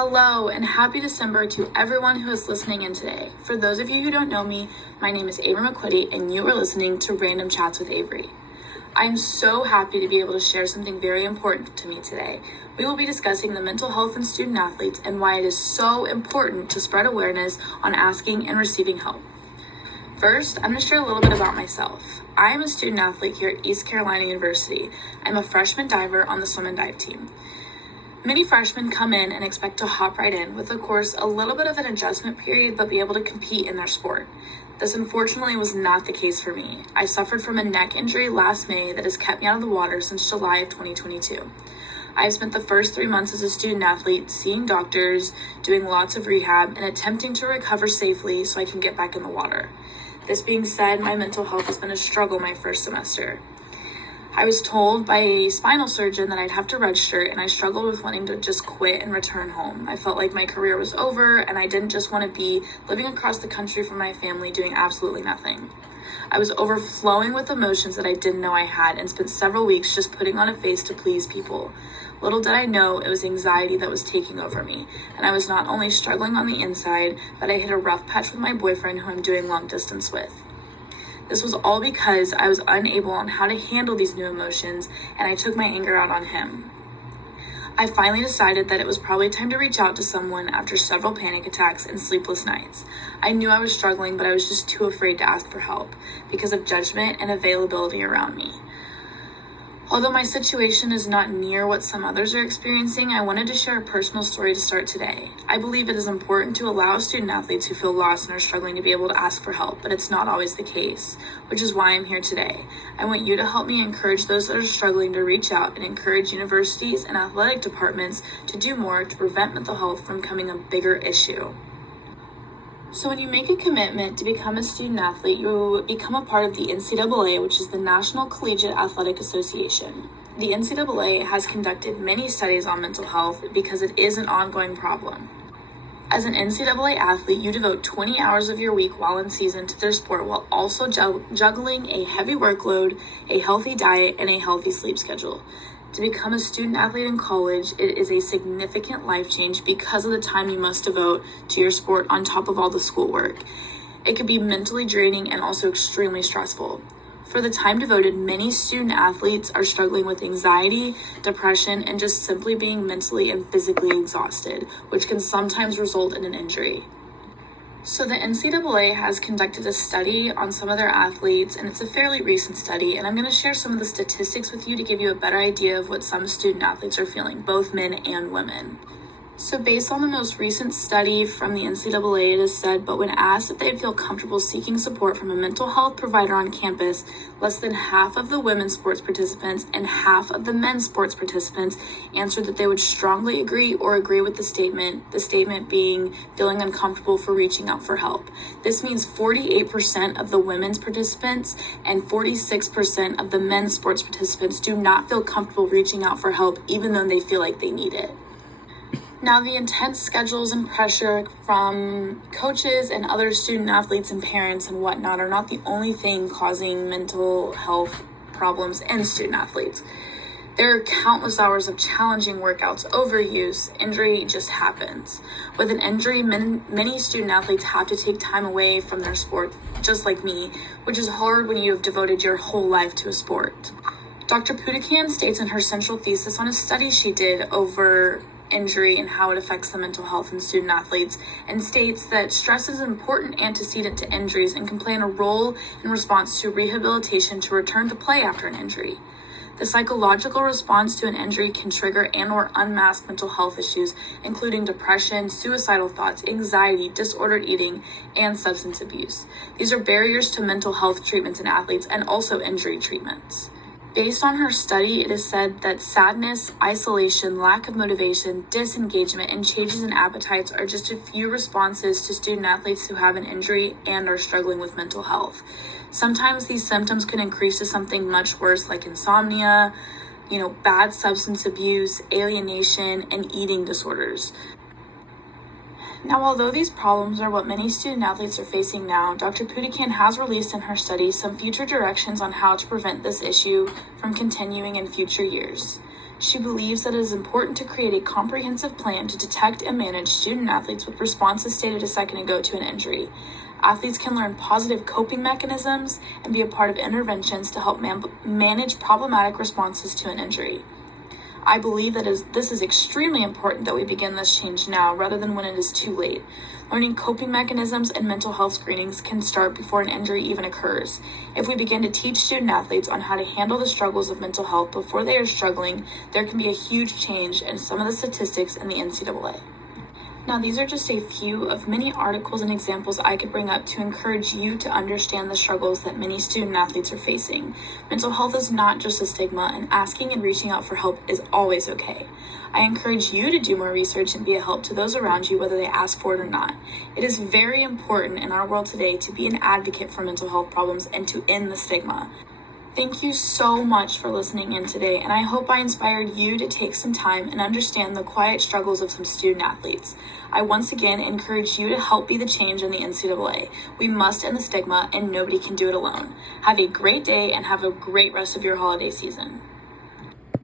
Hello and happy December to everyone who is listening in today. For those of you who don't know me, my name is Avery McQuitty and you are listening to Random Chats with Avery. I'm so happy to be able to share something very important to me today. We will be discussing the mental health in student athletes and why it is so important to spread awareness on asking and receiving help. First, I'm going to share a little bit about myself. I am a student athlete here at East Carolina University. I'm a freshman diver on the swim and dive team. Many freshmen come in and expect to hop right in with, of course, a little bit of an adjustment period, but be able to compete in their sport. This unfortunately was not the case for me. I suffered from a neck injury last May that has kept me out of the water since July of 2022. I've spent the first 3 months as a student athlete seeing doctors, doing lots of rehab, and attempting to recover safely so I can get back in the water. This being said, my mental health has been a struggle my first semester. I was told by a spinal surgeon that I'd have to register, and I struggled with wanting to just quit and return home. I felt like my career was over, and I didn't just want to be living across the country from my family doing absolutely nothing. I was overflowing with emotions that I didn't know I had and spent several weeks just putting on a face to please people. Little did I know it was anxiety that was taking over me, and I was not only struggling on the inside, but I hit a rough patch with my boyfriend who I'm doing long distance with. This was all because I was unable on how to handle these new emotions, and I took my anger out on him. I finally decided that it was probably time to reach out to someone after several panic attacks and sleepless nights. I knew I was struggling, but I was just too afraid to ask for help because of judgment and availability around me. Although my situation is not near what some others are experiencing, I wanted to share a personal story to start today. I believe it is important to allow student athletes who feel lost and are struggling to be able to ask for help, but it's not always the case, which is why I'm here today. I want you to help me encourage those that are struggling to reach out and encourage universities and athletic departments to do more to prevent mental health from becoming a bigger issue. So when you make a commitment to become a student athlete, you become a part of the NCAA, which is the National Collegiate Athletic Association. The NCAA has conducted many studies on mental health because it is an ongoing problem. As an NCAA athlete, you devote 20 hours of your week while in season to their sport while also juggling a heavy workload, a healthy diet, and a healthy sleep schedule. To become a student athlete in college, it is a significant life change because of the time you must devote to your sport on top of all the schoolwork. It can be mentally draining and also extremely stressful. For the time devoted, many student athletes are struggling with anxiety, depression, and just simply being mentally and physically exhausted, which can sometimes result in an injury. So the NCAA has conducted a study on some of their athletes, and it's a fairly recent study, and I'm going to share some of the statistics with you to give you a better idea of what some student athletes are feeling, both men and women. So based on the most recent study from the NCAA, it is said, but when asked if they'd feel comfortable seeking support from a mental health provider on campus, less than half of the women's sports participants and half of the men's sports participants answered that they would strongly agree or agree with the statement being feeling uncomfortable for reaching out for help. This means 48% of the women's participants and 46% of the men's sports participants do not feel comfortable reaching out for help even though they feel like they need it. Now, the intense schedules and pressure from coaches and other student athletes and parents and whatnot are not the only thing causing mental health problems in student athletes. There are countless hours of challenging workouts, overuse, injury just happens. With an injury, many student athletes have to take time away from their sport, just like me, which is hard when you have devoted your whole life to a sport. Dr. Pudikan states in her central thesis on a study she did over injury and how it affects the mental health in student athletes, and states that stress is an important antecedent to injuries and can play a role in response to rehabilitation to return to play after an injury. The psychological response to an injury can trigger and/or unmask mental health issues, including depression, suicidal thoughts, anxiety, disordered eating, and substance abuse. These are barriers to mental health treatments in athletes and also injury treatments. Based on her study, it is said that sadness, isolation, lack of motivation, disengagement, and changes in appetites are just a few responses to student athletes who have an injury and are struggling with mental health. Sometimes these symptoms can increase to something much worse like insomnia, bad substance abuse, alienation, and eating disorders. Now, although these problems are what many student athletes are facing now, Dr. Pudikan has released in her study some future directions on how to prevent this issue from continuing in future years. She believes that it is important to create a comprehensive plan to detect and manage student athletes with responses stated a second ago to an injury. Athletes can learn positive coping mechanisms and be a part of interventions to help manage problematic responses to an injury. I believe that this is extremely important that we begin this change now rather than when it is too late. Learning coping mechanisms and mental health screenings can start before an injury even occurs. If we begin to teach student athletes on how to handle the struggles of mental health before they are struggling, there can be a huge change in some of the statistics in the NCAA. Now, these are just a few of many articles and examples I could bring up to encourage you to understand the struggles that many student athletes are facing. Mental health is not just a stigma, and asking and reaching out for help is always okay. I encourage you to do more research and be a help to those around you, whether they ask for it or not. It is very important in our world today to be an advocate for mental health problems and to end the stigma. Thank you so much for listening in today, and I hope I inspired you to take some time and understand the quiet struggles of some student athletes. I once again encourage you to help be the change in the NCAA. We must end the stigma, and nobody can do it alone. Have a great day and have a great rest of your holiday season.